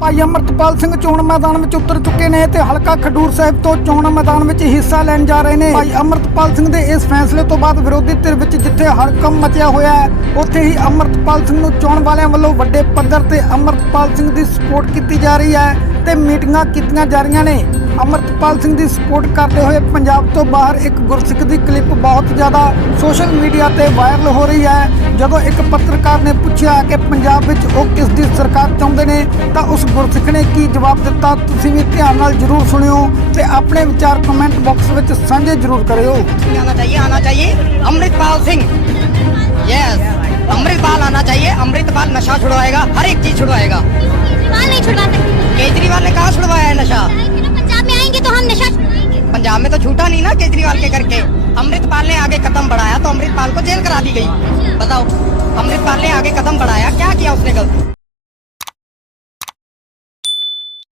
ਭਾਈ ਅਮਰਤਪਾਲ ਸਿੰਘ ਚੋਣ ਮੈਦਾਨ ਵਿੱਚ ਉਤਰ ਚੁੱਕੇ ਨੇ ਤੇ ਹਲਕਾ ਖਡੂਰ ਸਾਹਿਬ ਤੋਂ ਚੋਣ ਮੈਦਾਨ ਵਿੱਚ ਹਿੱਸਾ ਲੈਣ ਜਾ ਰਹੇ ਨੇ। ਭਾਈ ਅਮਰਤਪਾਲ ਸਿੰਘ ਦੇ ਇਸ ਫੈਸਲੇ ਤੋਂ ਬਾਅਦ ਵਿਰੋਧੀ ਧਿਰ ਵਿੱਚ ਜਿੱਥੇ ਹੜਕੰਮ ਮਚਿਆ ਹੋਇਆ ਹੈ, ਉੱਥੇ ਹੀ ਅਮਰਤਪਾਲ ਸਿੰਘ ਨੂੰ ਚੋਣ ਵਾਲਿਆਂ ਵੱਲੋਂ ਵੱਡੇ ਪੱਧਰ ਤੇ ਅਮਰਤਪਾਲ ਸਿੰਘ ਦੀ ਸਪੋਰਟ ਕੀਤੀ ਜਾ ਰਹੀ ਹੈ ਤੇ ਮੀਟਿੰਗਾਂ ਕੀਤੀਆਂ ਜਾ ਰਹੀਆਂ ਨੇ। ਅਮਰਤਪਾਲ ਸਿੰਘ ਦੀ ਸਪੋਰਟ ਕਰਦੇ ਹੋਏ ਪੰਜਾਬ ਤੋਂ ਬਾਹਰ ਇੱਕ ਗੁਰਸਿੱਖ ਦੀ ਕਲਿੱਪ ਬਹੁਤ ਜ਼ਿਆਦਾ ਸੋਸ਼ਲ ਮੀਡੀਆ ਤੇ ਵਾਇਰਲ ਹੋ ਰਹੀ ਹੈ ਜਦੋਂ ਇੱਕ ਪੱਤਰਕਾਰ ਨੇ ਪੁੱਛਿਆ ਕਿ ਪੰਜਾਬ ਵਿੱਚ ਉਹ ਕਿਸ ਦੀ ਸਰਕਾਰ ਚਾਹੁੰਦੇ ਨੇ ਤਾਂ ਉਸ ਗੁਰਸਿੱਖ ਨੇ ਕੀ ਜਵਾਬ ਦਿੱਤਾ ਤੁਸੀਂ ਵੀ ਧਿਆਨ ਨਾਲ ਜਰੂਰ ਸੁਣਿਓ ਤੇ ਆਪਣੇ ਵਿਚਾਰ ਕਮੈਂਟ ਬਾਕਸ ਵਿੱਚ ਸਾਂਝੇ ਜਰੂਰ ਕਰਿਓ आना चाहिए आना चाहिए अमृतपाल सिंह यस अमृतपाल आना चाहिए अमृतपाल नशा छुड़वाएगा हर एक चीज छुड़वाएगा केजरीवाल नहीं छुड़वा सकते केजरीवाल ने कहा छुड़वाया है नशा पंजाब में तो छूटा नहीं ना केजरीवाल के करके अमृतपाल ने आगे कदम बढ़ाया तो अमृतपाल को जेल करा दी गई बताओ अमृतपाल ने आगे कदम बढ़ाया क्या किया उसने गलत